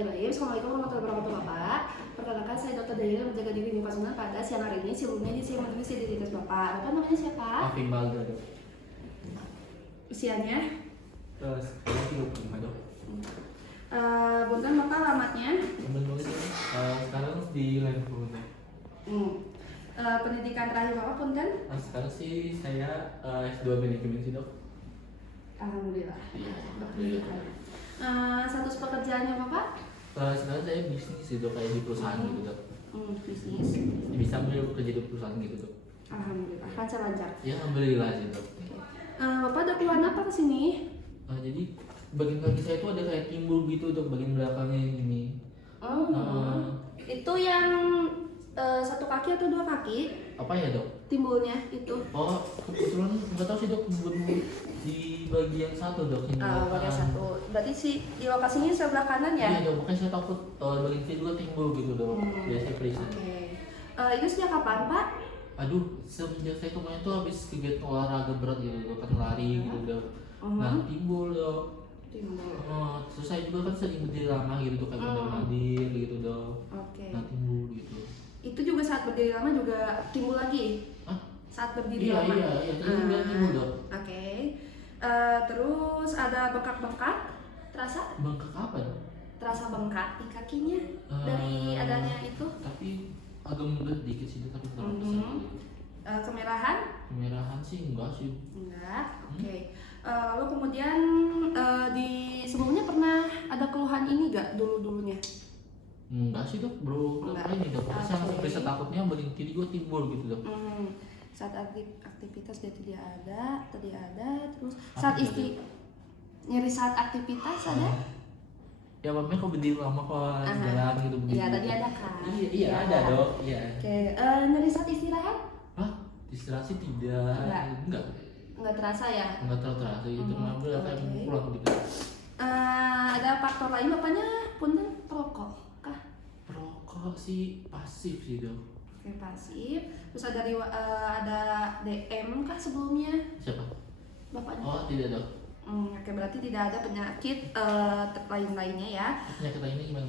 Bismillahirrahmanirrahim. Assalamualaikum warahmatullahi wabarakatuh, Bapak. Perkenalkan, saya Dr. Daniel menjaga diri di Pasundan pada siang hari ini. Sebelumnya ini saya mentulis identitas Bapak. Bapak namanya siapa? Alvin Baldo, dok. Usianya? Sekarang 35, dok. Bukan Bapak, alamatnya? Temen nulis ini, sekarang di Lempung, dok. Pendidikan terakhir Bapak pun kan? Sekarang sih saya S2 manajemen sih, dok. Alhamdulillah. Iya. Status pekerjaannya Bapak? Sekarang saya bisnis sih, dok, kayak di perusahaan gitu, dok. Bisnis. Bisa ambil kerja di perusahaan gitu, dok. Alhamdulillah, lancar-lancar. Ya, alhamdulillah sih, dok. Bapak ada keluhan apa ke sini? Jadi bagian kaki saya itu ada kayak timbul gitu, dok, bagian belakangnya ini. Itu yang satu kaki atau dua kaki? Apa ya, dok? Timbulnya itu? Oh, kebetulan nggak tahu sih, dok, di bagian satu, dok. Ini Bagian satu. Berarti di lokasinya sebelah kanan ya? Iya, dok, makanya saya takut bagian kedua timbul gitu, dok. Biasanya periksa. Oke. Itu sejak kapan, Pak? Aduh, semenjak saya kemarin tuh habis kegiatan olahraga berat gitu, dok, kan lari gitu, dok. Nah, timbul, dok. Timbul. Terus saya juga kan sering berdiri lama gitu, dok, kayak mondar-mandir gitu, dok. Oke. Nah, timbul gitu. Itu juga saat berdiri lama juga timbul lagi? Hah? Saat berdiri Iya, lama? iya, timbul, dok. Oke. Terus ada bengkak-bengkak? Terasa? Bengkak apa, dok? Terasa bengkak di kakinya dari adanya itu? Tapi agak mundur dikit sih, dok, tapi terlalu besar. Kemerahan? Kemerahan sih enggak sih. Enggak, oke. Lalu kemudian di sebelumnya pernah ada keluhan ini enggak dulunya? Enggak sih, dok, bro. Enggak. Apa ini, dok? Saya Oke. sampai takutnya bagian kiri gue timbul gitu, dok. Saat aktivitas dia tidak ada, terus Apa saat itu, nyeri saat aktivitas ada? Ya, makanya kok berdiri lama kok jalan gitu begini. Iya, tadi ada kan? Iya, ada, dok. Iya. Oke, nyeri saat istirahat? Hah? Istirahat sih tidak. Enggak. Enggak terasa ya? Enggak terlalu terasa itu, ngambil kayak Oke. pulang gitu. Ada faktor lain bapaknya punten perokok kah? Perokok sih pasif sih, dok. Oke, pasif. Terus ada DM kah sebelumnya Siapa? bapaknya? Oh, tidak, dok. Oke, berarti tidak ada penyakit lainnya ya. Penyakit lainnya gimana?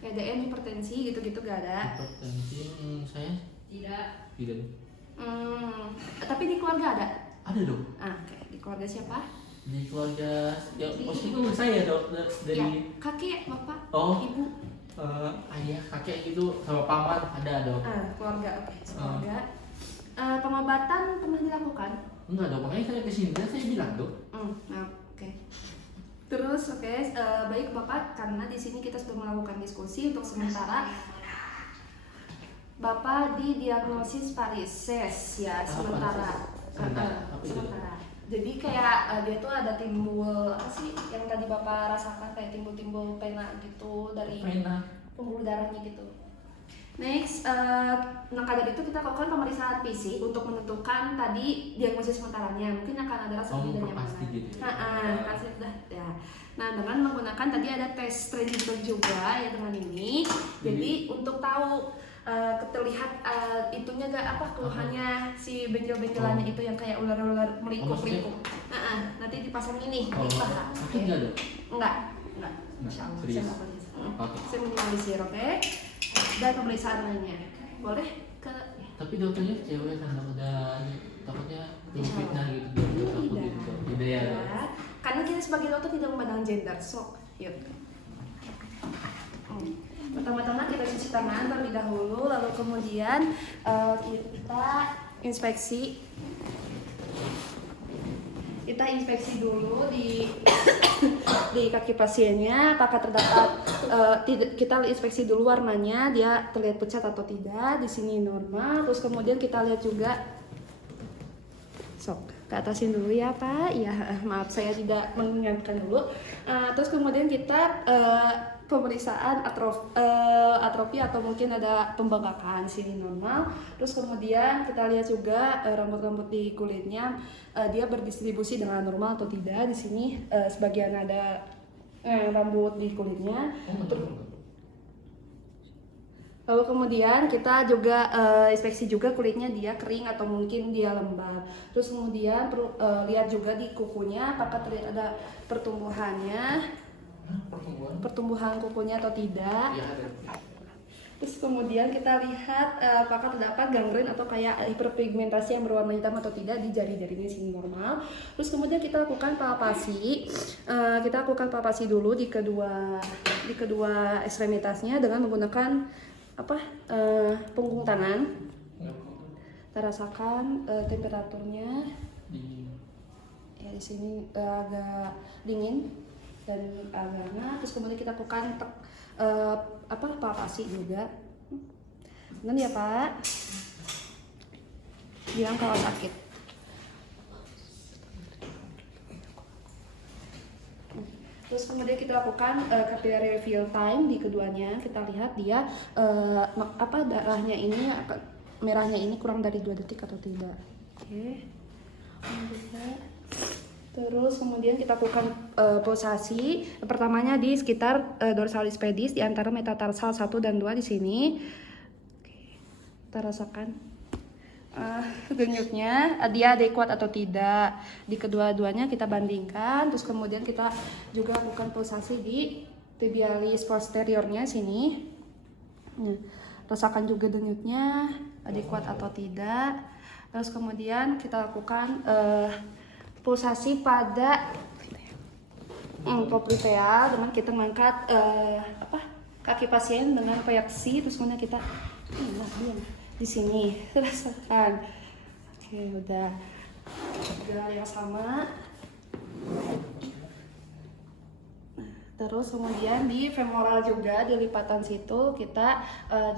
Kayak DM, hipertensi gitu-gitu gak ada? Hipertensi saya Tidak. tidak, dok. Tapi di keluarga ada? Ada, dok. Oke, di keluarga siapa? Di keluarga ya pasti itu saya, dok, dari Ya, kakek, bapak, Oh. ibu. Ayah, kakek gitu sama paman ada, dok. Keluarga, oke, keluarga. Pengobatan pernah dilakukan? Enggak, dok, makanya saya kesini dan saya bilang, dok. Oke. Terus baik Bapak, karena di sini kita sudah melakukan diskusi untuk sementara Bapak didiagnosis varises ya sementara. Sementara. Jadi kayak dia tuh ada timbul apa sih yang tadi Bapak rasakan kayak timbul-timbul pena gitu dari pembuluh darahnya gitu. Next, maka dari itu kita lakukan pemeriksaan fisik untuk menentukan tadi diagnosis sementaranya. Mungkin akan ada rasa tidak nyaman. Gitu. Pasti sudah ya. Nah, dengan menggunakan tadi ada tes Trenington juga ya dengan ini. Jadi untuk tahu terlihat itunya gak apa keluhannya si benjol-benjolannya itu yang kayak ular-ular melingkup-lingkup. Nanti dipasang ini di paha. Sakit nggak, dok? Enggak. Serius? Saya minimalisir, oke? Dan pemeriksaan lainnya. Boleh ke? Tapi dokternya cewek kan, takutnya fitnah gitu, takut gitu. Tidak ya, dok? Karena kita sebagai dokter tidak memandang gender, so yuk. Pertama-tama kita cuci tangan terlebih dahulu, lalu kemudian kita inspeksi. Kita inspeksi dulu di kaki pasiennya apakah terdapat kita inspeksi dulu warnanya dia terlihat pucat atau tidak. Di sini normal. Terus kemudian kita lihat juga ke atasin dulu ya Pak. Ya maaf saya tidak mengingatkan dulu. Terus kemudian kita pemeriksaan atrofi atau mungkin ada pembengkakan, sini normal. Terus kemudian kita lihat juga rambut-rambut di kulitnya dia berdistribusi dengan normal atau tidak. Di sini sebagian ada rambut di kulitnya. Lalu kemudian kita juga inspeksi juga kulitnya dia kering atau mungkin dia lembab. Terus kemudian lihat juga di kukunya apakah terlihat ada pertumbuhannya. pertumbuhan kukunya atau tidak. Iya ada. Terus kemudian kita lihat apakah terdapat gangren atau kayak hiperpigmentasi yang berwarna hitam atau tidak di jari-jarinya sini normal. Terus kemudian kita lakukan palpasi. Kita lakukan palpasi dulu di kedua ekstremitasnya dengan menggunakan punggung tangan. Kita rasakan temperaturnya ya di sini agak dingin dan agak hangat. Terus kemudian kita lakukan palpasi juga. Benar ya Pak? Bilang kalau sakit. Terus kemudian kita lakukan capillary fill time di keduanya. Kita lihat dia darahnya ini merahnya ini kurang dari 2 detik atau tidak. Oke. Terus kemudian kita lakukan pulsasi. Pertamanya di sekitar dorsalis pedis di antara metatarsal 1 dan 2 di sini. Oke. Kita rasakan denyutnya dia adekuat atau tidak. Di kedua-duanya kita bandingkan. Terus kemudian kita juga lakukan pulsasi di tibialis posteriornya sini. Rasakan juga denyutnya adekuat atau tidak. Terus kemudian kita lakukan pulsasi pada popliteal dengan kita mengangkat kaki pasien dengan proyeksi. Terus kemudian kita di sini rasakan. Oke, udah gelar yang sama. Terus kemudian di femoral juga di lipatan situ kita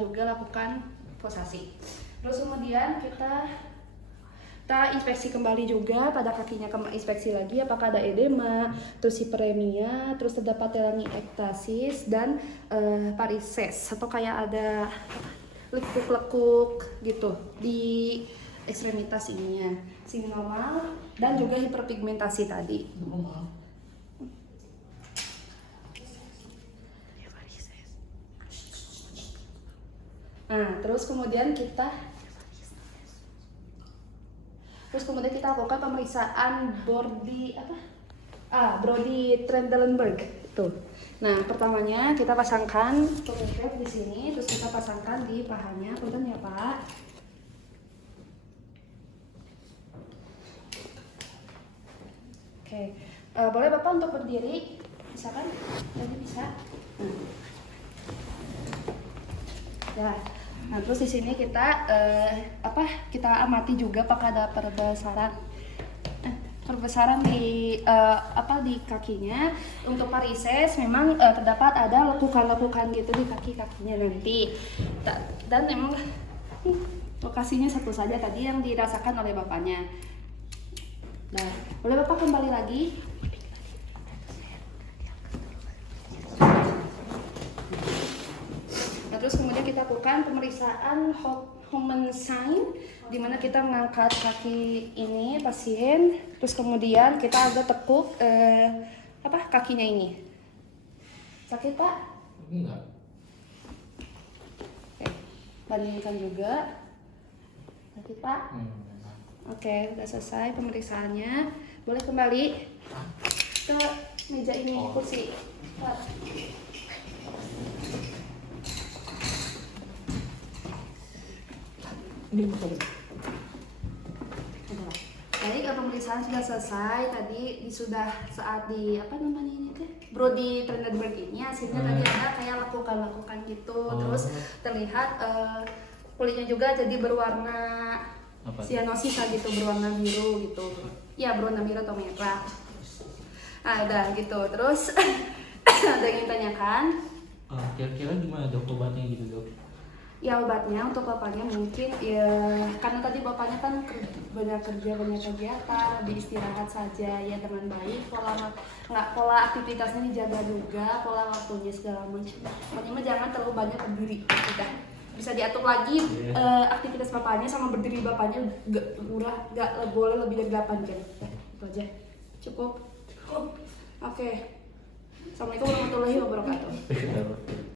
juga lakukan pulsasi. Terus kemudian kita inspeksi kembali juga pada kakinya, inspeksi lagi apakah ada edema, terus hiperemia, terus terdapat telangiektasis dan varises atau kayak ada lekuk-lekuk gitu di ekstremitas ininya. Sini normal dan juga hiperpigmentasi tadi. Nah, terus kemudian kita lakukan pemeriksaan Brody Trendelenburg itu. Nah, pertamanya kita pasangkan pengukur di sini, terus kita pasangkan di pahanya. Punten ya Pak. Oke, boleh Bapak untuk berdiri, bisa kan? Jadi bisa. Ya. Nah, terus di sini kita amati juga apakah ada perbesaran di kakinya. Untuk varises memang terdapat ada lekukan-lekukan gitu di kaki-kakinya nanti. Dan memang lokasinya satu saja tadi yang dirasakan oleh bapaknya. Nah, boleh Bapak kembali lagi? Terus kemudian kita lakukan pemeriksaan Hoffman sign, di mana kita mengangkat kaki ini pasien, terus kemudian kita agak tekuk kakinya ini. Sakit Pak? Enggak. Oke, bandingkan juga. Sakit Pak? Oke, udah selesai pemeriksaannya. Boleh kembali ke meja ini, kursi Pak. Baik, pemeriksaan sudah selesai. Tadi sudah saat di Brody Trendelenburg ini hasilnya tadi ada kayak lekukan-lekukan gitu. Terus terlihat kulitnya juga jadi berwarna sianosisa gitu, berwarna biru gitu. Ya, berwarna biru atau merah. Udah gitu. Terus ada yang ditanyakan? Kira-kira gimana dok obatnya gitu dok? Ya, obatnya untuk bapaknya mungkin ya karena tadi bapaknya kan banyak kegiatan, lebih istirahat saja ya dengan baik, pola aktivitasnya dijaga juga, pola waktunya segala macam. Pokoknya jangan terlalu banyak berdiri, udah bisa diatur lagi aktivitas bapaknya sama berdiri bapaknya nggak boleh lebih dari 8 jam. Itu aja cukup. Oke. Assalamualaikum warahmatullahi wabarakatuh.